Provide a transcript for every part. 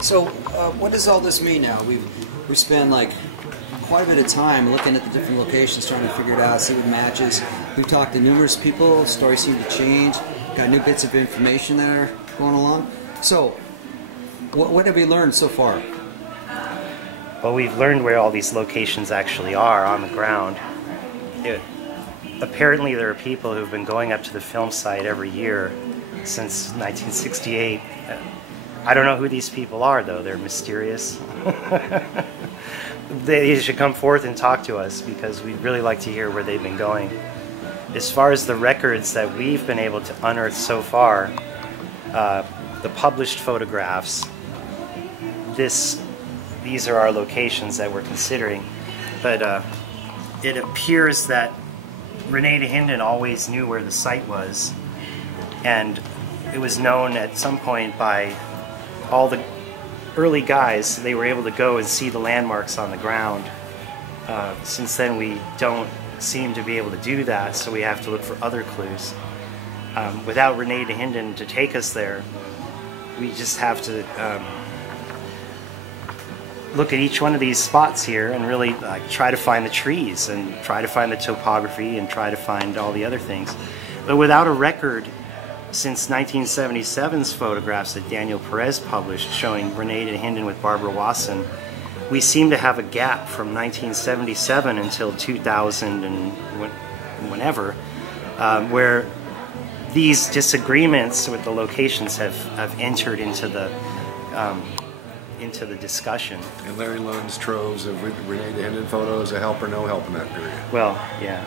So, what does all this mean now? We spend like quite a bit of time looking at the different locations, trying to figure it out, see what matches. We've talked to numerous people. Stories seem to change. Got new bits of information that are going along. So, what have we learned so far? Well, we've learned where all these locations actually are on the ground. Apparently, there are people who've been going up to the film site every year since 1968. I don't know who these people are, though. They're mysterious. They should come forth and talk to us, because we'd really like to hear where they've been going. As far as the records that we've been able to unearth so far, the published photographs, these are our locations that we're considering. But it appears that Rene de Hinden always knew where the site was, and it was known at some point by all the early guys. They were able to go and see the landmarks on the ground. Since then, we don't seem to be able to do that, so we have to look for other clues. Without Rene de Hinden to take us there, we just have to look at each one of these spots here and really try to find the trees and try to find the topography and try to find all the other things. But without a record since 1977's photographs that Daniel Perez published showing Rene de Hinden with Barbara Wasson, we seem to have a gap from 1977 until 2000 and whenever, where these disagreements with the locations have entered into the discussion. And Larry Lund's troves of Rene de Hinden photos, a help or no help in that period. Well, yeah.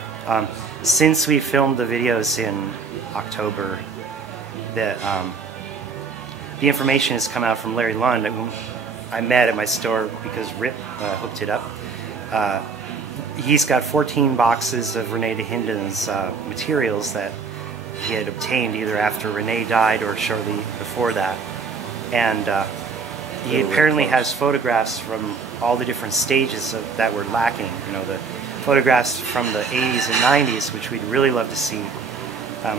Since we filmed the videos in October, the information has come out from Larry Lund, whom I met at my store because Rip hooked it up. He's got 14 boxes of Rene de Hinden's materials that he had obtained either after Rene died or shortly before that. And he apparently has photographs from all the different stages that were lacking. You know, the photographs from the 80s and 90s, which we'd really love to see.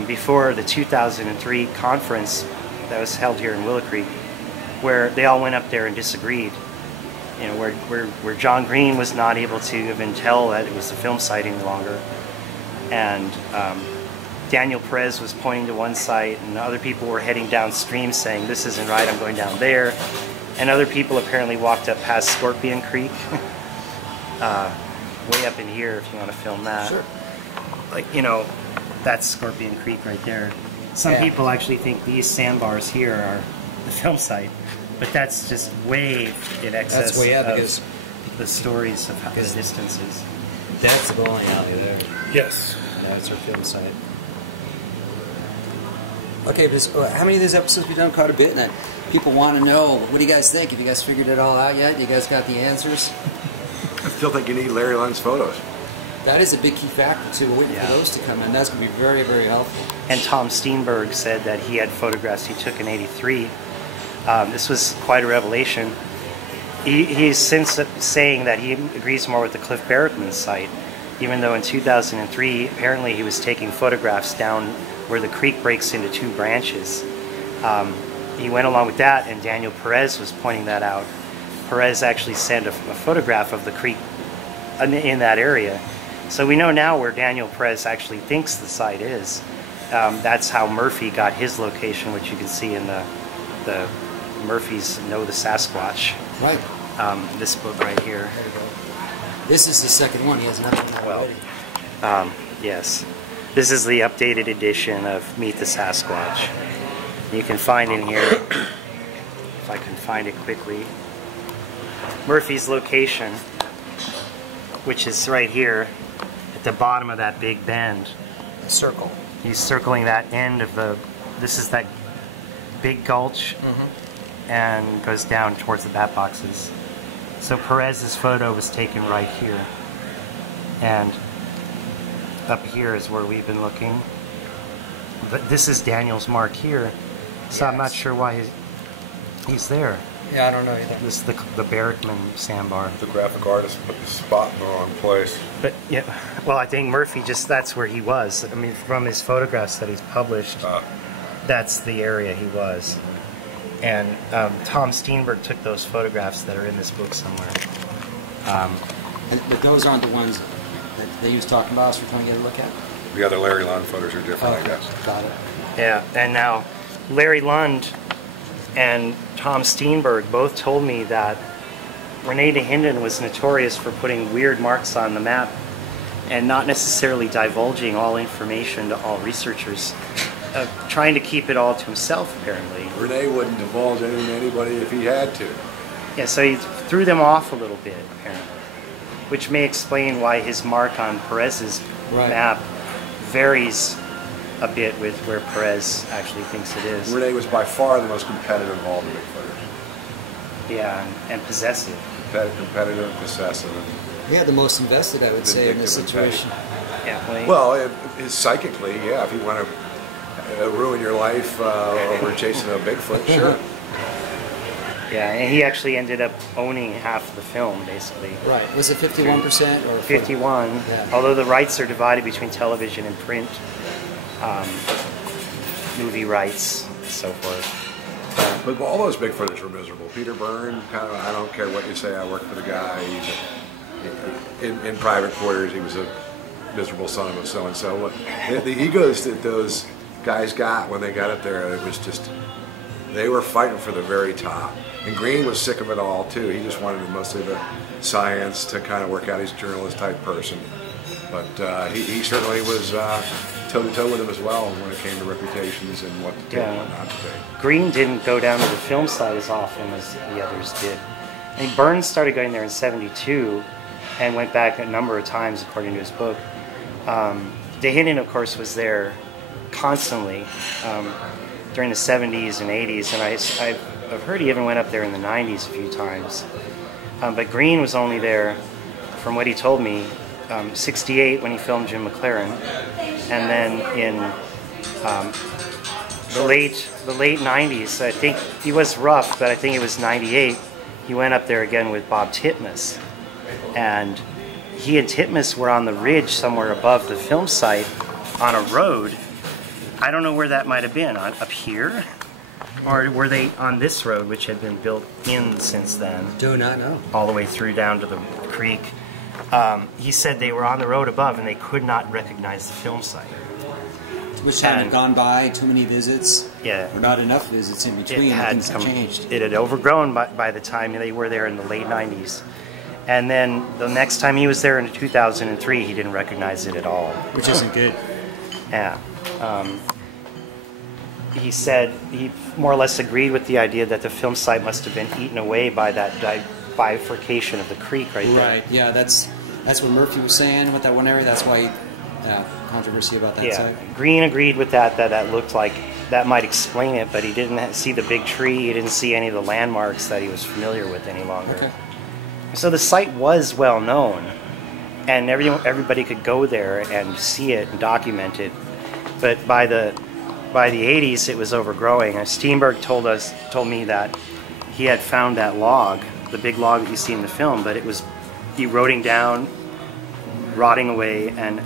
Before the 2003 conference that was held here in Willow Creek, where they all went up there and disagreed. You know, where John Green was not able to even tell that it was a film site any longer. And Daniel Perez was pointing to one site, and other people were heading downstream saying, this isn't right, I'm going down there. And other people apparently walked up past Scorpion Creek, way up in here if you want to film that. Sure. Like, you know, that's Scorpion Creek right there. Some people actually think these sandbars here are the film site, but that's just way in excess because the stories of the distances. That's the bowling alley there. Yes. That's our film site. Okay, but how many of these episodes have we done? Quite a bit, and people want to know, what do you guys think? Have you guys figured it all out yet? You guys got the answers? I still think you need Larry Lund's photos. That is a big key factor, too. We're waiting for those to come in. That's going to be very, very helpful. And Tom Steenberg said that he had photographs he took in '83. This was quite a revelation. He's since saying that he agrees more with the Cliff Barrickman site, even though in 2003, apparently he was taking photographs down where the creek breaks into two branches. He went along with that, and Daniel Perez was pointing that out. Perez actually sent a photograph of the creek in that area. So we know now where Daniel Perez actually thinks the site is. That's how Murphy got his location, which you can see in the Murphys Know the Sasquatch. Right. This book right here. This is the second one. He has another one already. Yes. This is the updated edition of Meet the Sasquatch. You can find in here, if I can find it quickly, Murphy's location, which is right here at the bottom of that big bend. Circle. He's circling that end of this is that big gulch, and goes down towards the bat boxes. So Perez's photo was taken right here. And up here is where we've been looking. But this is Daniel's mark here, so I'm not sure why he's there. Yeah, I don't know either. This is the Barrickman sandbar. The graphic artist put the spot in the wrong place. But yeah, well, I think Murphy that's where he was. I mean, from his photographs that he's published, that's the area he was. And Tom Steenberg took those photographs that are in this book somewhere. But those aren't the ones that he was talking about, so we're trying to get a look at? The other Larry Lund photos are different, I guess. Got it. Yeah, and now Larry Lund and Tom Steenberg both told me that Rene de Hinden was notorious for putting weird marks on the map and not necessarily divulging all information to all researchers, trying to keep it all to himself, apparently. Rene wouldn't divulge anything to anybody if he had to. Yeah, so he threw them off a little bit, apparently, which may explain why his mark on Perez's map varies a bit with where Perez actually thinks it is. Rene was by far the most competitive of all the Bigfooters. Yeah, and possessive. Competitive and possessive. Yeah, the most invested, I would say, in this situation. Yeah, well, psychically, yeah, if you want to ruin your life over chasing a Bigfoot, sure. Yeah, and he actually ended up owning half the film, basically. Right. Was it 51% or 51? Yeah. Although the rights are divided between television and print, movie rights, and so forth. But all those Bigfooters were miserable. Peter Byrne, kind of, I don't care what you say, I worked for the guy. In private quarters, he was a miserable son of a so-and-so. The egos that those guys got when they got up there, it was just, they were fighting for the very top. And Green was sick of it all, too. He just wanted mostly the science to kind of work out. He's a journalist-type person. But he certainly was toe-to-toe with him as well when it came to reputations and what to take and what not to take. Green didn't go down to the film site as often as the others did. I mean, Burns started going there in '72 and went back a number of times, according to his book. De Hinden, of course, was there constantly during the '70s and '80s, and I've heard he even went up there in the '90s a few times. But Green was only there, from what he told me, '68 when he filmed Jim McLaren, and then in the late '90s, I think he was rough, but I think it was '98. He went up there again with Bob Titmus, and he and Titmus were on the ridge somewhere above the film site on a road. I don't know where that might have been, up here, or were they on this road, which had been built in since then? Do not know. All the way through down to the creek. He said they were on the road above and they could not recognize the film site. Which had gone by, too many visits, or not enough visits in between, things have changed. It had overgrown by the time they were there in the late '90s. And then the next time he was there in 2003, he didn't recognize it at all. Which isn't good. Yeah. He said he more or less agreed with the idea that the film site must have been eaten away by that bifurcation of the creek right there. Right, yeah, that's what Murphy was saying with that one area. That's why controversy about that site. Green agreed with that looked like that might explain it, but he didn't see the big tree, he didn't see any of the landmarks that he was familiar with any longer. Okay. So the site was well known, and everybody could go there and see it and document it, but by the 80s it was overgrowing. Steenberg told me that he had found that log, the big log that you see in the film, but it was eroding down, rotting away, and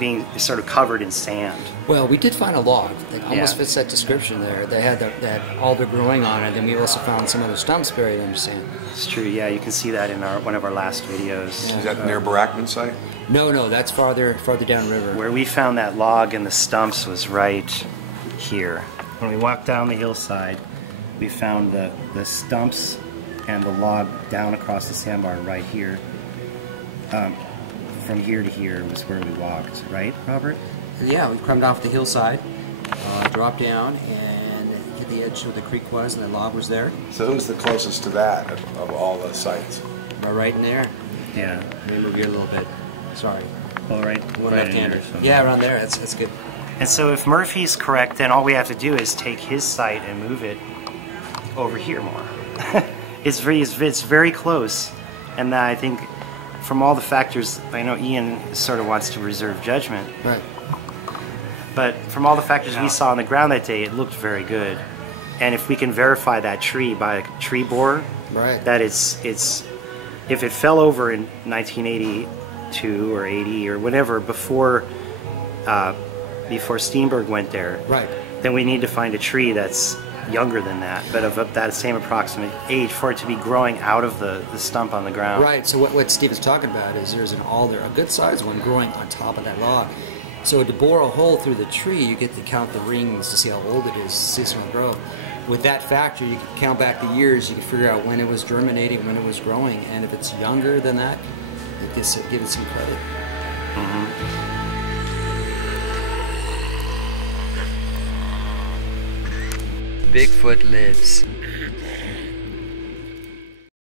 being sort of covered in sand. Well, we did find a log that almost fits that description there. They had that alder growing on it, and we also found some other stumps buried under sand. It's true, yeah. You can see that in one of our last videos. Yeah. Is that near Barackman's site? No, that's farther downriver. Where we found that log and the stumps was right here. When we walked down the hillside, we found the stumps and the log down across the sandbar right here. From here to here was where we walked, right, Robert? Yeah, we climbed off the hillside, dropped down, and hit the edge where the creek was, and the log was there. So it was the closest to that of all the sites. Right in there. Yeah. Let me move here a little bit. Sorry. All right. One left-hander. Yeah, around there. That's good. And so if Murphy's correct, then all we have to do is take his site and move it over here more. It's very close, and I think from all the factors, I know Ian sort of wants to reserve judgment. Right. But from all the factors we saw on the ground that day, it looked very good. And if we can verify that tree by a tree borer, that it's if it fell over in 1982 or 80 or whatever before Steenberg went there, then we need to find a tree that's younger than that, but of that same approximate age, for it to be growing out of the stump on the ground. Right, so what Steve is talking about is there's an alder, a good sized one, growing on top of that log. So to bore a hole through the tree, you get to count the rings to see how old it is, seasonal growth. With that factor, you can count back the years, you can figure out when it was germinating, when it was growing, and if it's younger than that, give it some credit. Bigfoot lives.